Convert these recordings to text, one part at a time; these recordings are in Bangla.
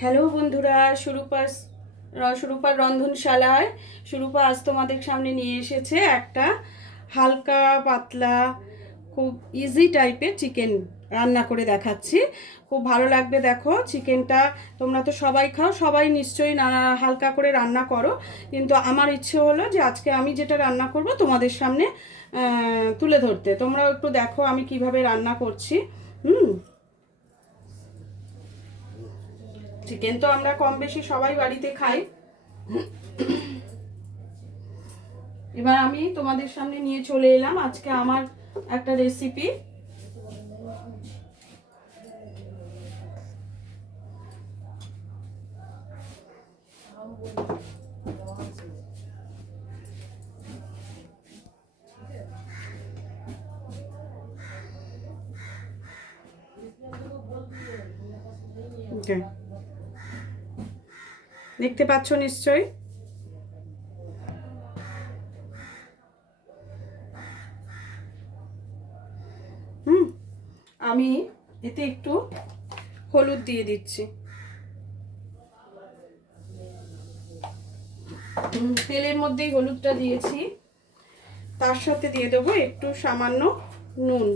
হ্যালো বন্ধুরা, সুরূপার রন্ধনশালায় সুরূপা আজ তোমাদের সামনে নিয়ে এসেছে একটা হালকা পাতলা খুব ইজি টাইপের চিকেন রান্না করে দেখাচ্ছি। খুব ভালো লাগবে। দেখো, চিকেনটা তোমরা তো সবাই খাও, সবাই নিশ্চয়ই হালকা করে রান্না করো, কিন্তু আমার ইচ্ছে হলো যে আজকে আমি যেটা রান্না করব তোমাদের সামনে তুলে ধরতে। তোমরাও একটু দেখো আমি কিভাবে রান্না করছি। চিকেন তো আমরা কম বেশি সবাই বাড়িতে খাই। এবার আমি তোমাদের সামনে নিয়ে চলে এলাম আজকে আমার একটা রেসিপি। দেখতে পাচ্ছ নিশ্চয়ই। আমি এতে একটু হলুদ দিয়ে দিচ্ছি। তেলের মধ্যেই হলুদটা দিয়েছি, তার সাথে দিয়ে দেবো একটু সামান্য নুন।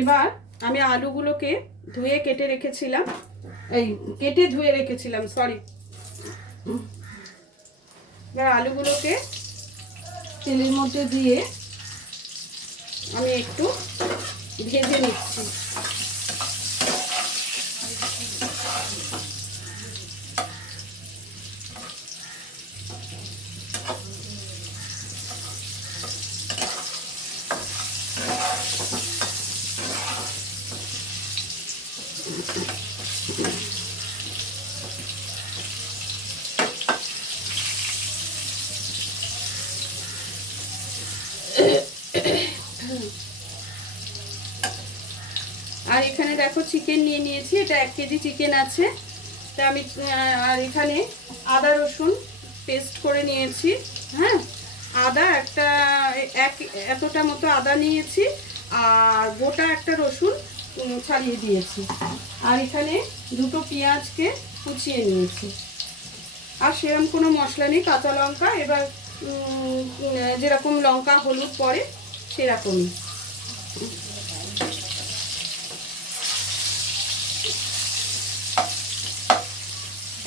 এবার আমি আলুগুলোকে ধুয়ে কেটে রেখেছিলাম, ধুয়ে রেখেছিলাম, সরি। এবার আলুগুলোকে তেলের মধ্যে দিয়ে আমি একটু ভেজে নিচ্ছি। আর এখানে দেখো চিকেন নিয়ে নিয়েছি, এটা 1 কেজি চিকেন আছে। তা আমি আর এখানে আদা রসুন পেস্ট করে নিয়েছি। হ্যাঁ, আদা এতটা মতো আদা নিয়েছি, আর গোটা একটা রসুন ছাড়িয়ে দিয়েছি। আর এখানে 2টো পেঁয়াজকে কুচিয়ে নিয়েছি। আর সেরকম কোনো মশলা নেই, কাঁচা লঙ্কা। এবার যেরকম লঙ্কা হলুদ পড়ে সেরকমই।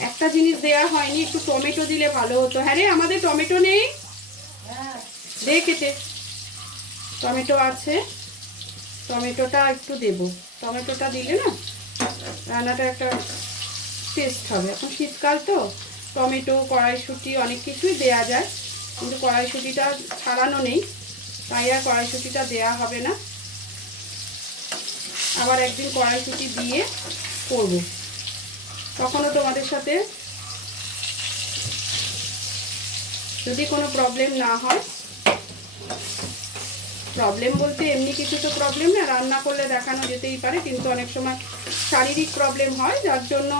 একটা জিনিস দেওয়া হয়নি, একটু টমেটো দিলে ভালো হতো। হ্যাঁ রে, আমাদের টমেটো নেই, দে কেটে। টমেটো আছে, টমেটোটা একটু দেব। টমেটোটা দিলে না রান্নাটা একটা টেস্ট হবে। এখন শীতকাল তো টমেটো, কড়াইশুঁটি অনেক কিছুই দেয়া যায়, কিন্তু কড়াইশুঁটিটা ছাড়ানো নেই, তাই আর কড়াইশুঁটিটা দেয়া হবে না। আবার একদিন কড়াইশুঁটি দিয়ে করব, তখনও তোমাদের সাথে যদি কোনো প্রবলেম না হয়। প্রবলেম বলতে এমনি কিছু তো প্রবলেম না, রান্না করলে দেখানো যেতেই পারে, কিন্তু অনেক সময় শারীরিক প্রবলেম হয়, যার জন্য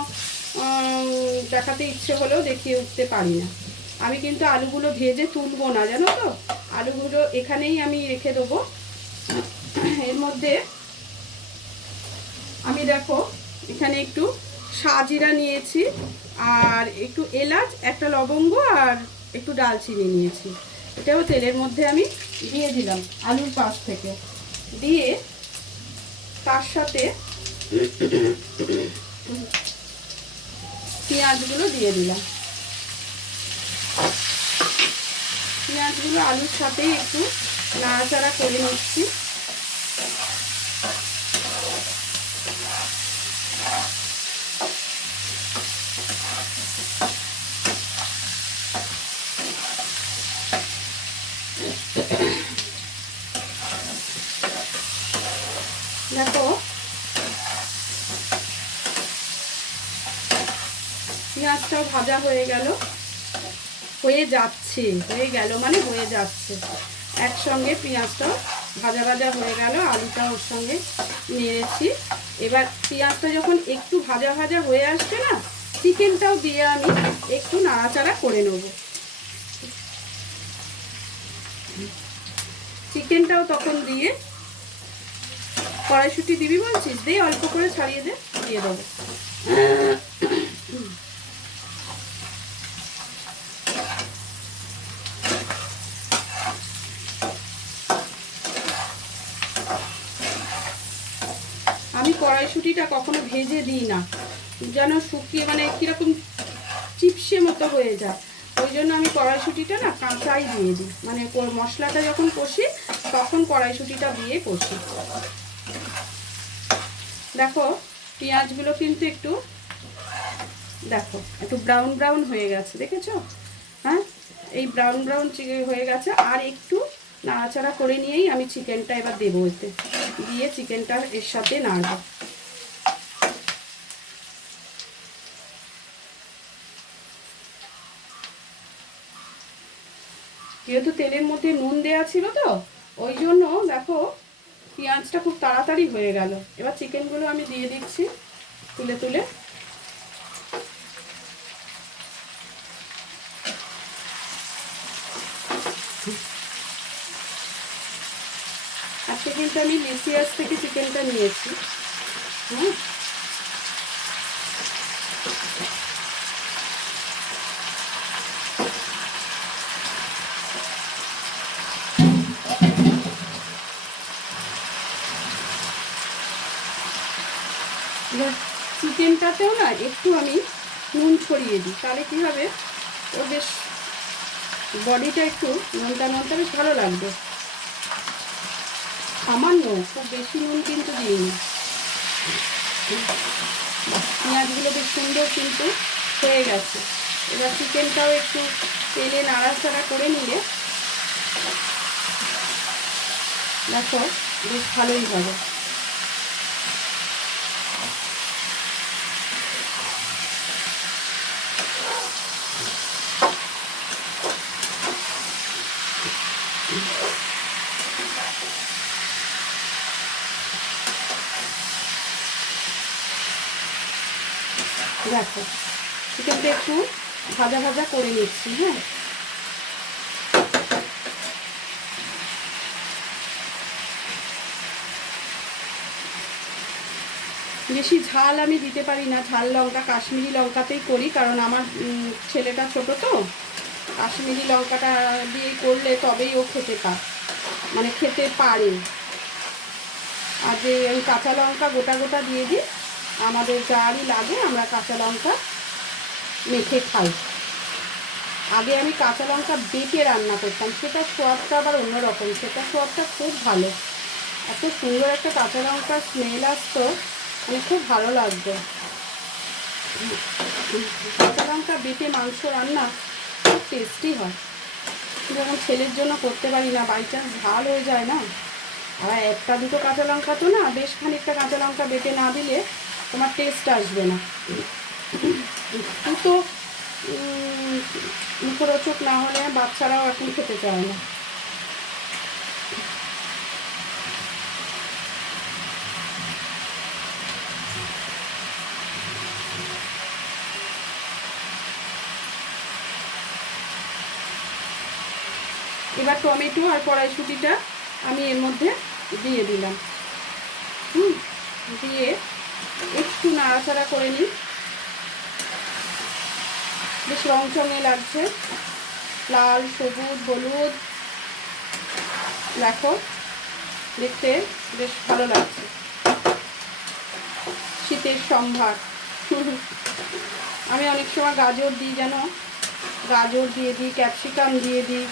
দেখাতে ইচ্ছে হলেও দেখিয়ে উঠতে পারি না। আমি কিন্তু আলুগুলো ভেজে তুলবো না, জানো তো। আলুগুলো এখানেই আমি রেখে দেবো। এর মধ্যে আমি দেখো এখানে একটু সাজিরা নিয়েছি, আর একটু এলাচ, একটা লবঙ্গ, আর একটু দারচিনি নিয়েছি। এটাও তেলের মধ্যে আমি দিয়ে দিলাম আলুর পাশ থেকে। দিয়ে তার সাথে পেঁয়াজগুলো দিয়ে দিলাম। পেঁয়াজগুলো আলুর সাথে একটু নাড়াচাড়া করে নিচ্ছি। দেখো পেঁয়াজটাও ভাজা হয়ে গেল, হয়ে যাচ্ছে একসঙ্গে। পেঁয়াজটাও ভাজা ভাজা হয়ে গেল, আলুটা ওর সঙ্গে নেড়েছি। এবার পেঁয়াজটা যখন একটু ভাজা ভাজা হয়ে আসছে না, চিকেনটাও দিয়ে আমি একটু নাড়াচাড়া করে নেব। চিকেনটাও তখন দিয়ে কড়াইশুঁটি দিবি বলছিস, দে অল্প করে ছাড়িয়ে দে, দিয়ে দেবো। আমি কড়াইশুঁটিটা কখনো ভেজে দিই না, যেন শুকিয়ে মানে কীরকম চিপসে মতো হয়ে যায়। ওই জন্য আমি কড়াইশুঁটিটা না কাঁচাই দিয়ে দিই, মানে মশলাটা যখন কষি তখন কড়াইশুঁটিটা দিয়ে কষি। দেখো পেঁয়াজগুলো কিন্তু একটু দেখো একটু ব্রাউন ব্রাউন হয়ে গেছে, দেখেছো? হ্যাঁ, এই ব্রাউন ব্রাউন হয়ে গেছে। আর একটু নাড়াচাড়া করে নিয়েই আমি চিকেনটা এবার দেবো, এতে দিয়ে চিকেনটা এর সাথে নাড়বো। যেহেতু তেলের মধ্যে নুন দেওয়া ছিল তো ওই জন্য দেখো পেঁয়াজটা খুব তাড়াতাড়ি হয়ে গেল। এবার চিকেনগুলো আমি দিয়ে দিচ্ছি তুলে তুলে। আজকে কিন্তু আমি লিসিয়াস থেকে চিকেনটা নিয়েছি। হুম, এবার চিকেনটাতেও না একটু আমি নুন ছড়িয়ে দিই, তাহলে কী হবে, ও বেশ বডিটা একটু নোনতা নোনতা বেশ ভালো লাগবে। সামান্য, খুব বেশি নুন কিন্তু দিইনি। পেঁয়াজগুলো বেশ সুন্দর কিন্তু হয়ে গেছে। এবার চিকেনটাও একটু তেলে নাড়াচাড়া করে নিলে দেখো বেশ ভালোই হবে। দেখো চিকেনটা একটু ভাজা ভাজা করে নিচ্ছি। হ্যাঁ, বেশি ঝাল আমি দিতে পারি না, ঝাল লঙ্কা কাশ্মীরি লঙ্কাতেই করি, কারণ আমার ছেলেটা ছোট তো, কাশ্মীরি লঙ্কাটা দিয়ে করলে তবেই ও খেতে মানে খেতে পারে। আর যে আমি কাঁচা লঙ্কা গোটা গোটা দিয়ে দিই, আমাদের যারই লাগে আমরা কাঁচা লঙ্কা মেখে খাই। আগে আমি কাঁচা লঙ্কা বেটে রান্না করতাম, সেটা স্বাদটা আবার অন্যরকম, সেটা স্বাদটা খুব ভালো। এত সুন্দর একটা কাঁচা লঙ্কার স্মেল আসতো, মানে খুব ভালো লাগতো। কাঁচা লঙ্কা বেটে মাংস রান্না খুব টেস্টি হয়, যেমন ছেলের জন্য করতে পারি না, বাই চান্স ঝাল হয়ে যায় না। আর একটা দুটো কাঁচা লঙ্কা তো না, বেশ খানিকটা কাঁচা লঙ্কা বেটে না দিলে তোমার টেস্ট আসবে না। তো মুখরোচক না হলে বাচ্চারাও এখন খেতে চায় না। এবার টমেটো আর কড়াইশুঁটিটা আমি এর মধ্যে দিয়ে দিলাম। দিয়ে একটু নাড়াচাড়া করে নিই, বেশ রংচঙে লাগছে, লাল সবুজ হলুদ, দেখো দেখতে বেশ ভালো লাগছে। শীতের সম্ভার। আমি অনেক সময় গাজর দিই, যেন গাজর দিয়ে দিই, ক্যাপসিকাম দিয়ে দিই।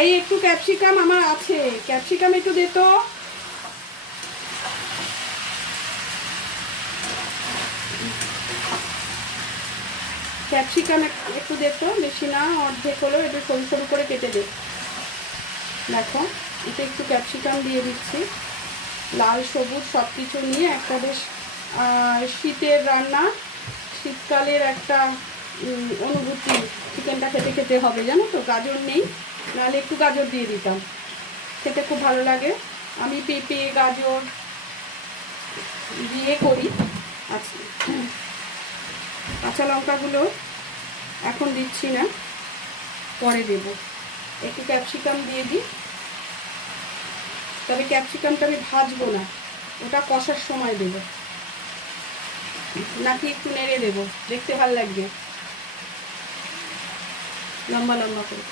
এই একটু ক্যাপসিকাম আমার আছে, ক্যাপসিকাম একটু দে তো। ক্যাপসিকাম একটু দে তো, বেশি না, অর্ধেক হলেও একটু সরু সরু করে কেটে দে। দেখো এতে একটু ক্যাপসিকাম দিয়ে দিচ্ছি, লাল সবুজ সব কিছু নিয়ে একটা বেশ শীতের রান্না, শীতকালের একটা অনুভূতি চিকেনটা খেতে খেতে হবে, জানো তো। গাজর নেই, নাহলে একটু গাজর দিয়ে দিতাম, খেতে খুব ভালো লাগে। আমি পেঁপে গাজর দিয়ে করি। আচ্ছা, কাঁচা লঙ্কাগুলো এখন দিচ্ছি না, পরে দেব। একটু ক্যাপসিকাম দিয়ে দিই, তবে ক্যাপসিকামটা আমি ভাজবো না, ওটা কষার সময় দেবো। নাকি একটু নেড়ে দেবো, দেখতে ভালো লাগবে লম্বা লম্বা করে।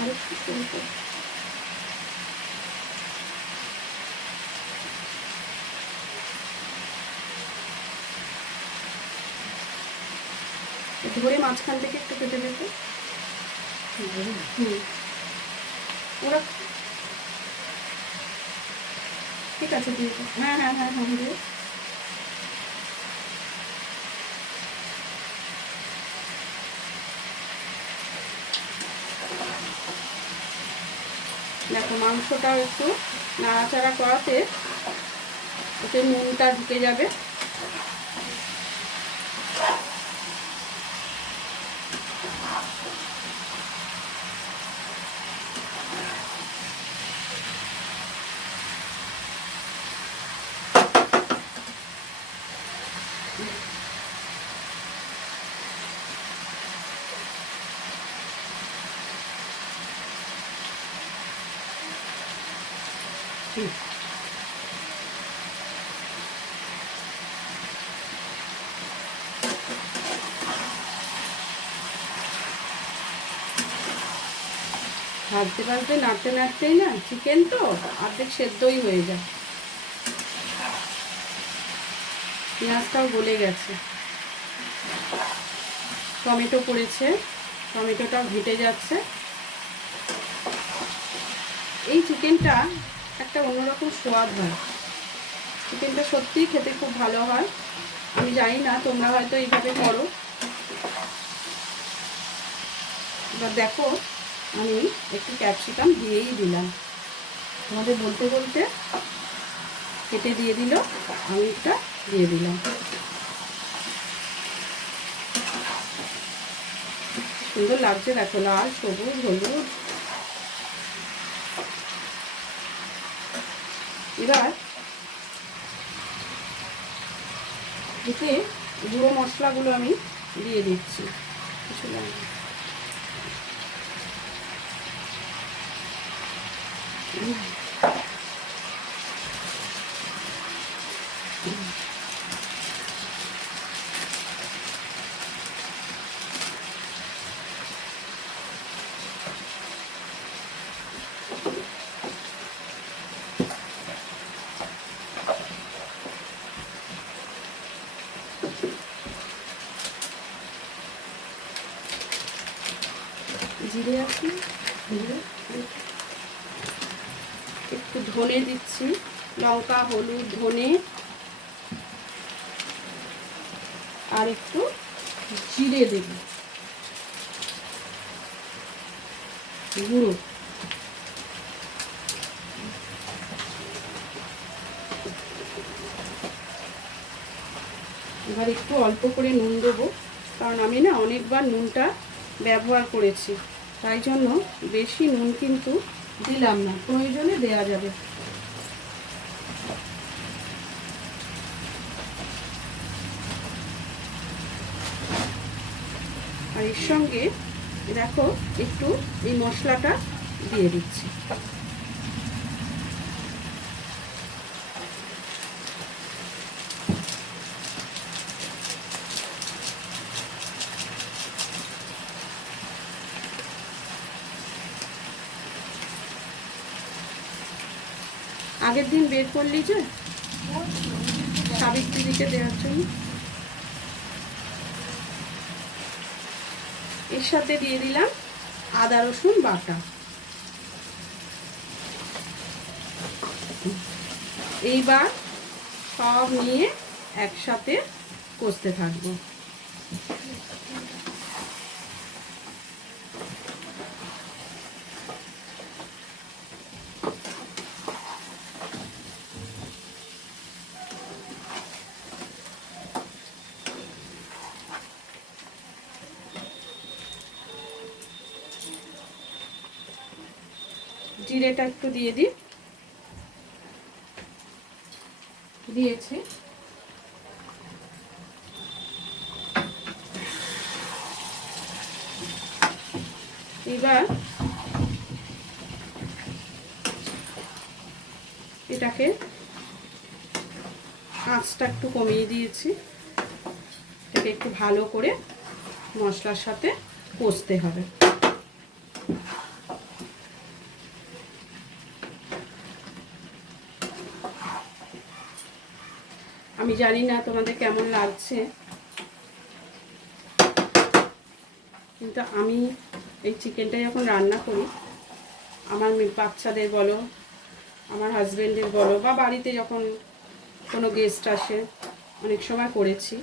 আর একটু সুন্দর ধরে মাঝখান থেকে একটু কেটে দেবো। ওরা ঠিক আছে দিয়ে দেবো। হ্যাঁ হ্যাঁ হ্যাঁ হ্যাঁ দিয়ে দেখো মাংসটাও একটু নাড়াচাড়া করাতে ওতে নুনটা ঢুকে যাবে। ভাজতে ভাজতে নাড়তে নাড়তেই না চিকেন তো অর্ধেক সেদ্ধই হয়ে যায়। পেঁয়াজটাও গলে গেছে, টমেটো পড়েছে, টমেটোটাও ঘেটে যাচ্ছে। এই চিকেনটা একটা অন্যরকম স্বাদ হয়, চিকেনটা সত্যিই খেতে খুব ভালো হয়। আমি জানি না তোমরা হয়তো এইভাবে করো। এবার দেখো আমি একটু ক্যাপসিকাম দিয়েই দিলাম, তোমাদের বলতে বলতে কেটে দিয়ে দিল, আমি একটা দিয়ে দিলাম। সুন্দর লাগছে দেখো, লাল সবুজ হলুদ। এবার এতে গুঁড়ো মশলাগুলো আমি দিয়ে দিচ্ছি। কিছু লাগে জিরে আছে, একটু ধনে দিচ্ছি, লঙ্কা হলুদ ধনে, আর একটু জিরে দেব গুঁড়ো। এবার একটু অল্প করে নুন দেবো, কারণ আমি না অনেকবার নুনটা ব্যবহার করেছি, তাই জন্য বেশি নুন কিন্তু দিলাম না, প্রয়োজনে দেয়া যাবে। আর এর সঙ্গে দেখো একটু এই মশলাটা দিয়ে দিচ্ছি। আগের দিন বের করলি যে সাবিত্রীকে দেওয়ার জন্য। এর সাথে দিয়ে দিলাম আদা রসুন বাটা। এইবার সব নিয়ে একসাথে কষতে থাকবো। জিরেটা একটু দিয়ে দিই, দিয়েছি। এবার এটাকে আঁচটা একটু কমিয়ে দিয়েছি, এটাকে একটু ভালো করে মশলার সাথে কষতে হবে। আমি জানি না তোমাদের কেমন লাগছে, কিন্তু আমি এই চিকেনটা যখন রান্না করি, আমার বাচ্চাদের বলো, আমার হাজবেন্ডের বলো, বা বাড়িতে যখন কোনো গেস্ট আসে, অনেক সময় করেছি,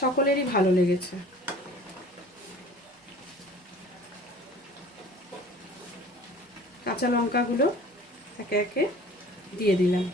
সকলেরই ভালো লেগেছে। কাঁচা লঙ্কাগুলো একে একে দিয়ে দিলাম।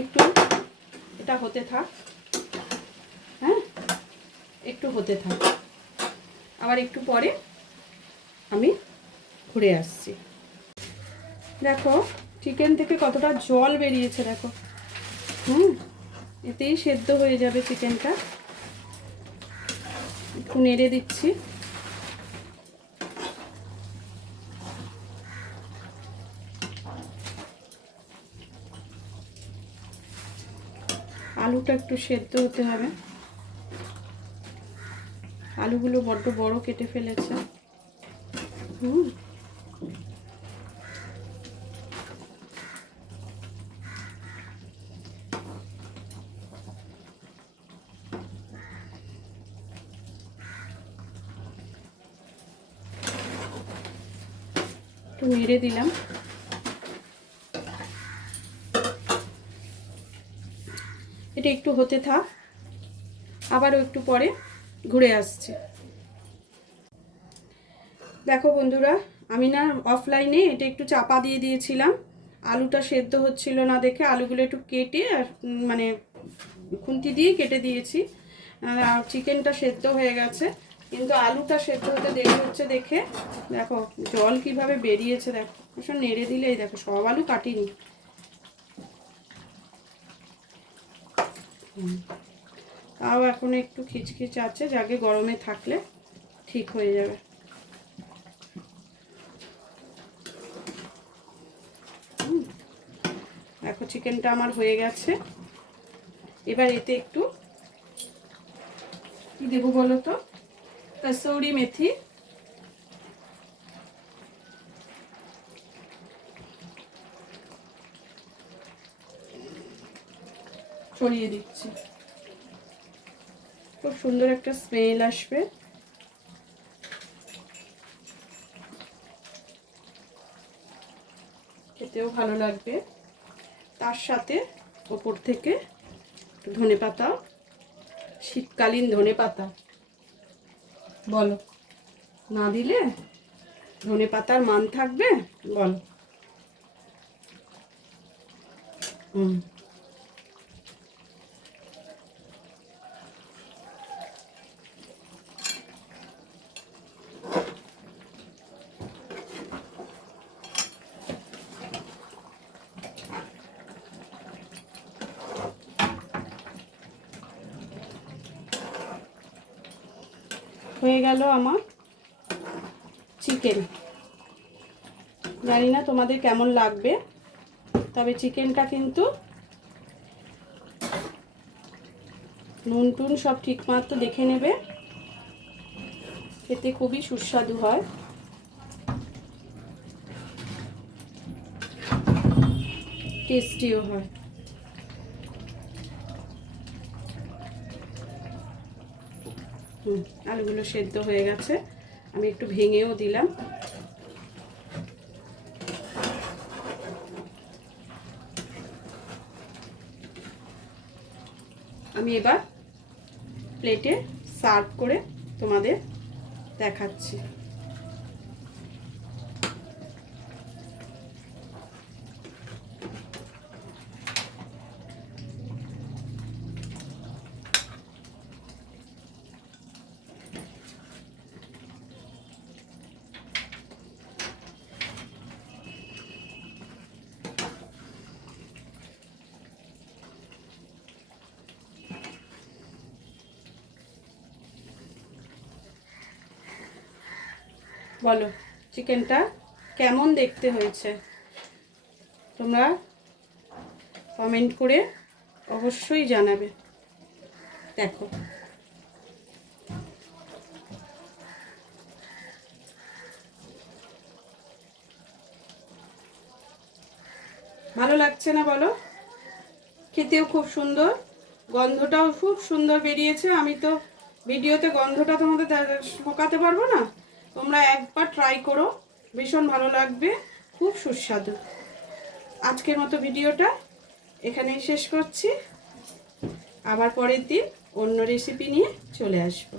একটু এটা হতে থাক, হ্যাঁ, একটু হতে থাক, আবার একটু পরে আমি ঘুরে আসছি। দেখো চিকেন থেকে কতটা জল বেরিয়েছে, দেখো। এতেই সেদ্ধ হয়ে যাবে চিকেনটা। একটু নেড়ে দিচ্ছি। আলুটা একটু সেদ্ধ হতে হবে, আলুগুলো বড্ড বড় কেটে ফেলেছে। একটু নেড়ে দিলাম। এটা একটু হতে থাক, আবারও একটু পরে ঘুরে আসছে। দেখো বন্ধুরা, আমি না অফলাইনে এটা একটু চাপা দিয়ে দিয়েছিলাম, আলুটা সেদ্ধ হচ্ছিল না দেখে আলুগুলো একটু কেটে আর মানে খুন্তি দিয়ে কেটে দিয়েছি। আর চিকেনটা সেদ্ধ হয়ে গেছে, কিন্তু আলুটা সেদ্ধ হতে দেরি হচ্ছে দেখে দেখো জল কিভাবে বেরিয়েছে। দেখো ভীষণ নেড়ে দিলেই দেখো, সব আলু কাটিনি। তাও এখন একটু খিচখিচ আছে, যাকে গরমে থাকলে ঠিক হয়ে যাবে। দেখো চিকেনটা আমার হয়ে গেছে। এবার এতে একটু কি দেবো বলো তো, কসুরি মেথি, ছড়িয়ে দিচ্ছি। খুব সুন্দর একটা স্মেল আসবে। খেতেও ভালো লাগবে। তার সাথে ওপর থেকে ধনেপাতা, শীতকালীন ধনেপাতা, বলো না দিলে ধনেপাতার মান থাকবে বলো। হয়ে গেল আমার চিকেন। জানি না তোমাদের কেমন লাগবে, তবে চিকেনটা কিন্তু নুন টুন সব ঠিকমতো দেখে নেবে, খেতে খুবই সুস্বাদু হয়। টেস্টিও হয়। আলুগুলো সেদ্ধ হয়ে গেছে, আমি একটু ভেঙেও দিলাম। আমি এবার প্লেটে সার্ভ করে তোমাদের দেখাচ্ছি। বলো চিকেনটা কেমন দেখতে হয়েছে, তোমরা কমেন্ট করে অবশ্যই জানাবে। দেখো ভালো লাগছে না বলো? খেতেও খুব সুন্দর, গন্ধটাও খুব সুন্দর বেরিয়েছে। আমি তো ভিডিওতে গন্ধটা তোমাদের শোকাতে পারবো না, তোমরা একবার ট্রাই করো, ভীষণ ভালো লাগবে, খুব সুস্বাদু। আজকের মতো ভিডিওটা এখানেই শেষ করছি, আবার পরের দিন অন্য রেসিপি নিয়ে চলে আসবো।